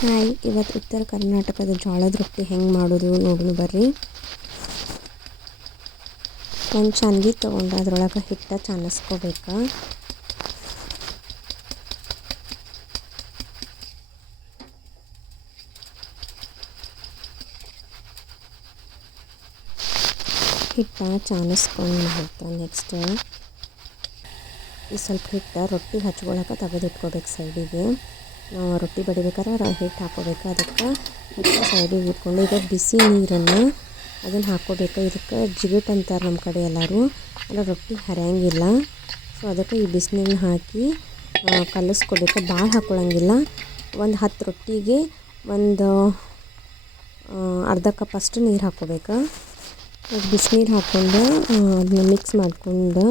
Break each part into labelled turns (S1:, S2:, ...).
S1: Hi ಇವತ್ತು ಉತ್ತರ ಕರ್ನಾಟಕದ ಜೋಳದ ರೊಟ್ಟಿ ಹೆಂಗೆ ಮಾಡೋದು ನೋಡೋಣ ಬರ್ರಿ. ಒಂದು ಚಂದಿ ತೊಗೊಂಡು ಅದ್ರೊಳಗೆ ಹಿಟ್ಟ ಚಾನಸ್ಕೋಬೇಕು. ಹಿಟ್ಟ ಚಾನಸ್ಕೊಂಡು ಆಯ್ತು ನೆಕ್ಸ್ಟ್ ಈ ಸ್ವಲ್ಪ ಹಿಟ್ಟು ರೊಟ್ಟಿ ಹಚ್ಕೊಳಕ್ಕೆ ತೆಗೆದಿಟ್ಕೋಬೇಕು ಸೈಡಿಗೆ ರೊಟ್ಟಿ ಬಡಿಬೇಕಾದ್ರೆ ಹಿಟ್ಟು ಹಾಕೋಬೇಕು ಅದಕ್ಕೆ ಹಿಟ್ಟು ಸೈಡಿಗೆ ಇಟ್ಕೊಂಡು ಈಗ ಬಿಸಿ ನೀರನ್ನು ಅದನ್ನು ಹಾಕೋಬೇಕು ಇದಕ್ಕೆ ಜಿಗಟ್ ಅಂತಾರೆ ನಮ್ಮ ಕಡೆ ಎಲ್ಲರೂ. ಅಂದರೆ ರೊಟ್ಟಿ ಹರಿಯಂಗಿಲ್ಲ. ಸೊ ಅದಕ್ಕೆ ಈ ಬಿಸಿನೀರನ್ನ ಹಾಕಿ ಕಲಿಸ್ಕೋಬೇಕು. ಭಾಳ ಹಾಕ್ಕೊಳಂಗಿಲ್ಲ ಒಂದು ಹತ್ತು ರೊಟ್ಟಿಗೆ ಒಂದು ಅರ್ಧ ಕಪ್ ಅಷ್ಟು ನೀರು ಹಾಕ್ಕೋಬೇಕು. ಬಿಸಿನೀರು ಹಾಕ್ಕೊಂಡು ಅದನ್ನ ಮಿಕ್ಸ್ ಮಾಡಿಕೊಂಡು,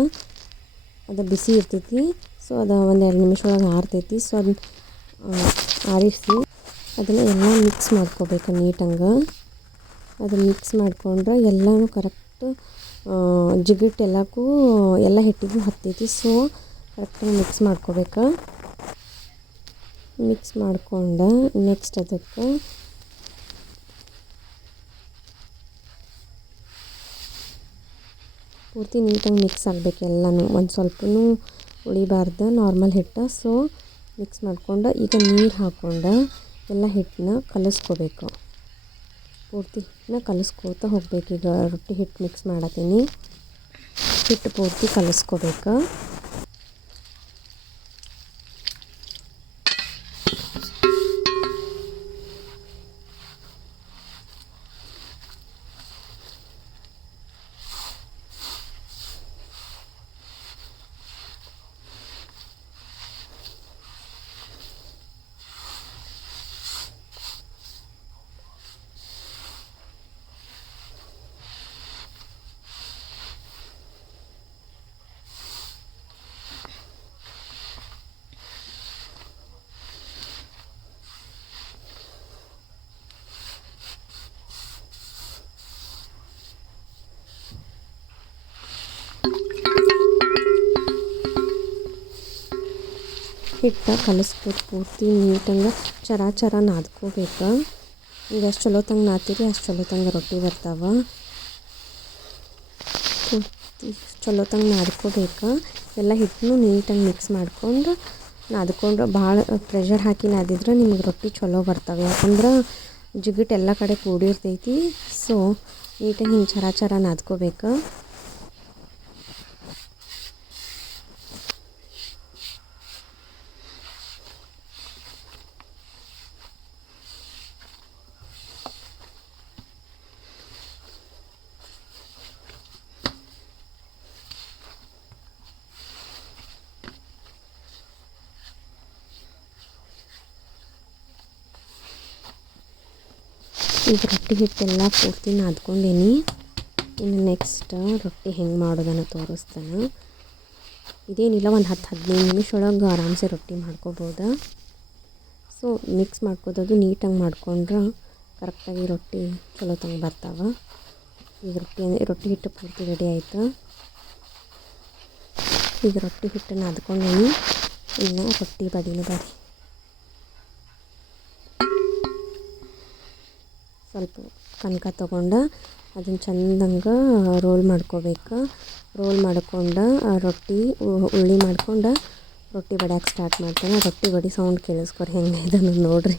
S1: ಅದು ಬಿಸಿ ಇರ್ತೈತಿ. ಸೊ ಅದು ಒಂದು ಎರಡು ನಿಮಿಷ ಒಳಗೆ ಆರ್ತೈತಿ. ಸೊ ಅದನ್ನ ಆರಿಸಿ ಅದನ್ನು ಎಲ್ಲ ಮಿಕ್ಸ್ ಮಾಡ್ಕೋಬೇಕು ನೀಟಂಗೆ. ಅದನ್ನು ಮಿಕ್ಸ್ ಮಾಡ್ಕೊಂಡ್ರೆ ಎಲ್ಲನೂ ಕರೆಕ್ಟ್ ಜಿಗಿಟ್ ಎಲ್ಲಕ್ಕೂ ಎಲ್ಲ ಹಿಟ್ಟಿಗೂ ಹತ್ತೈತಿ. ಸೊ ಕರೆಕ್ಟಾಗಿ ಮಿಕ್ಸ್ ಮಾಡ್ಕೋಬೇಕು. ಮಿಕ್ಸ್ ಮಾಡ್ಕೊಂಡು ನೆಕ್ಸ್ಟ್ ಅದಕ್ಕೆ ಪೂರ್ತಿ ನೀಟಾಗಿ ಮಿಕ್ಸ್ ಆಗಬೇಕು ಎಲ್ಲನೂ. ಒಂದು ಸ್ವಲ್ಪನೂ ಉಳಿಬಾರ್ದು ನಾರ್ಮಲ್ ಹಿಟ್ಟು. ಸೊ ಮಿಕ್ಸ್ ಮಾಡಿಕೊಂಡು ಈಗ ನೀರು ಹಾಕ್ಕೊಂಡು ಎಲ್ಲ ಹಿಟ್ಟನ್ನ ಕಲಿಸ್ಕೋಬೇಕು. ಪೂರ್ತಿ ಹಿಟ್ಟನ್ನ ಕಲಿಸ್ಕೋತಾ ಹೋಗ್ಬೇಕು. ಈಗ ರೊಟ್ಟಿ ಹಿಟ್ಟು ಮಿಕ್ಸ್ ಮಾಡತ್ತೀನಿ ಹಿಟ್ಟು ಪೂರ್ತಿ ಕಲಿಸ್ಕೋಬೇಕು. ಹಿಟ್ಟು ಕಲಸ್ಬೇಕು, ಪೂರ್ತಿ ನೀಟಂಗೆ ಚರ ಚರ ನಾದ್ಕೋಬೇಕು. ಈಗ ಎಷ್ಟು ಚಲೋ ತಂಗ ಅಷ್ಟು ಚಲೋ ರೊಟ್ಟಿ ಬರ್ತಾವೆ. ಪೂರ್ತಿ ಚಲೋ ನಾದ್ಕೋಬೇಕು. ಎಲ್ಲ ಹಿಟ್ಟನ್ನು ನೀಟಾಗಿ ಮಿಕ್ಸ್ ಮಾಡ್ಕೊಂಡು ನಾದ್ಕೊಂಡು ಭಾಳ ಪ್ರೆಷರ್ ಹಾಕಿ ನಾದಿದ್ರೆ ನಿಮಗೆ ರೊಟ್ಟಿ ಚಲೋ ಬರ್ತವೆ. ಯಾಕಂದ್ರೆ ಜಿಗಿಟ್ ಎಲ್ಲ ಕಡೆ ಕೂಡಿರ್ತೈತಿ, ಸೊ ನೀಟಾಗಿ ಹಿಂಗೆ ಚರ ಚರ ನಾದ್ಕೋಬೇಕು. ಈಗ ರೊಟ್ಟಿ ಹಿಟ್ಟೆಲ್ಲ ಪೂರ್ತಿ ನಾದ್ಕೊಂಡೀನಿ. ಇನ್ನು ನೆಕ್ಸ್ಟ್ ರೊಟ್ಟಿ ಹೆಂಗೆ ಮಾಡೋದನ್ನು ತೋರಿಸ್ತಾನೆ. ಇದೇನಿಲ್ಲ, ಒಂದು ಹತ್ತು ಹದಿನೈದು ನಿಮಿಷ ಒಳಗೆ ಆರಾಮ್ಸೆ ರೊಟ್ಟಿ ಮಾಡ್ಕೋಬೋದು. ಸೊ ಮಿಕ್ಸ್ ಮಾಡ್ಕೋದದು ನೀಟಾಗಿ ಮಾಡ್ಕೊಂಡ್ರೆ ಕರೆಕ್ಟಾಗಿ ರೊಟ್ಟಿ ಚಲೋ ತಂಗ ಬರ್ತಾವೆ. ಈಗ ರೊಟ್ಟಿ ರೊಟ್ಟಿ ಹಿಟ್ಟು ಪೂರ್ತಿ ರೆಡಿ ಆಯಿತು. ಈಗ ರೊಟ್ಟಿ ಹಿಟ್ಟನ್ನು ಅದ್ಕೊಂಡೇನಿ ಇನ್ನು ರೊಟ್ಟಿ ಬಡಿನ ಬರಿ ಸ್ವಲ್ಪ ಕನಕ ತೊಗೊಂಡು ಅದನ್ನು ಚಂದಂಗೆ ರೋಲ್ ಮಾಡ್ಕೋಬೇಕು. ರೋಲ್ ಮಾಡ್ಕೊಂಡು ರೊಟ್ಟಿ ಉಳ್ಳಿ ಮಾಡ್ಕೊಂಡು ರೊಟ್ಟಿ ಬಡಿಯೋಕೆ ಸ್ಟಾರ್ಟ್ ಮಾಡ್ತೇನೆ. ರೊಟ್ಟಿ ಬಡಿ ಸೌಂಡ್ ಕೇಳಿಸ್ಕೊರಿ ಹೆಂಗೆ ಇದನ್ನು ನೋಡ್ರಿ.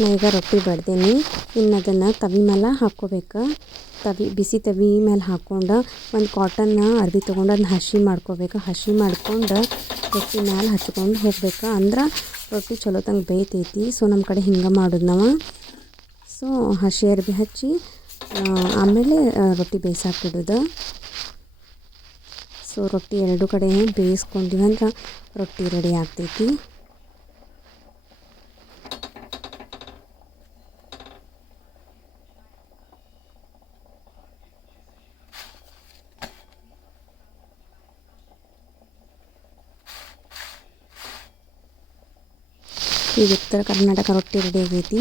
S1: ನಾ ಈಗ ರೊಟ್ಟಿ ಬಡ್ದೇನಿ ಇನ್ನು ಅದನ್ನು ತವಿ ಮೇಲೆ ಹಾಕ್ಕೋಬೇಕು. ತವಿ, ಬಿಸಿ ತವಿ ಮೇಲೆ ಹಾಕ್ಕೊಂಡು ಒಂದು ಕಾಟನ್ ಅರ್ಬಿ ತೊಗೊಂಡು ಅದನ್ನ ಹಸಿ ಮಾಡ್ಕೋಬೇಕು. ಹಸಿ ಮಾಡ್ಕೊಂಡು ರೊಟ್ಟಿ ಮ್ಯಾಲೆ ಹಚ್ಕೊಂಡು ಹೋಗ್ಬೇಕು. ಅಂದ್ರೆ ರೊಟ್ಟಿ ಚಲೋ ತಂಗೆ ಬೇಯ್ತೈತಿ ಸೊ ನಮ್ಮ ಕಡೆ ಹಿಂಗೆ ಮಾಡೋದು ನಾವು ಸೊ ಹಸಿ ಅರ್ಬಿ ಹಚ್ಚಿ ಆಮೇಲೆ ರೊಟ್ಟಿ ಬೇಯಿಸಾಕಿಡೋದು ಸೊ ರೊಟ್ಟಿ ಎರಡು ಕಡೆ ಬೇಯಿಸ್ಕೊಂಡಿವಂದ್ರೆ ರೊಟ್ಟಿ ರೆಡಿ ಆಗ್ತೈತಿ. ಈಗ ಉತ್ತರ ಕರ್ನಾಟಕ ರೊಟ್ಟಿ ರೆಡಿ ಆಗೈತಿ.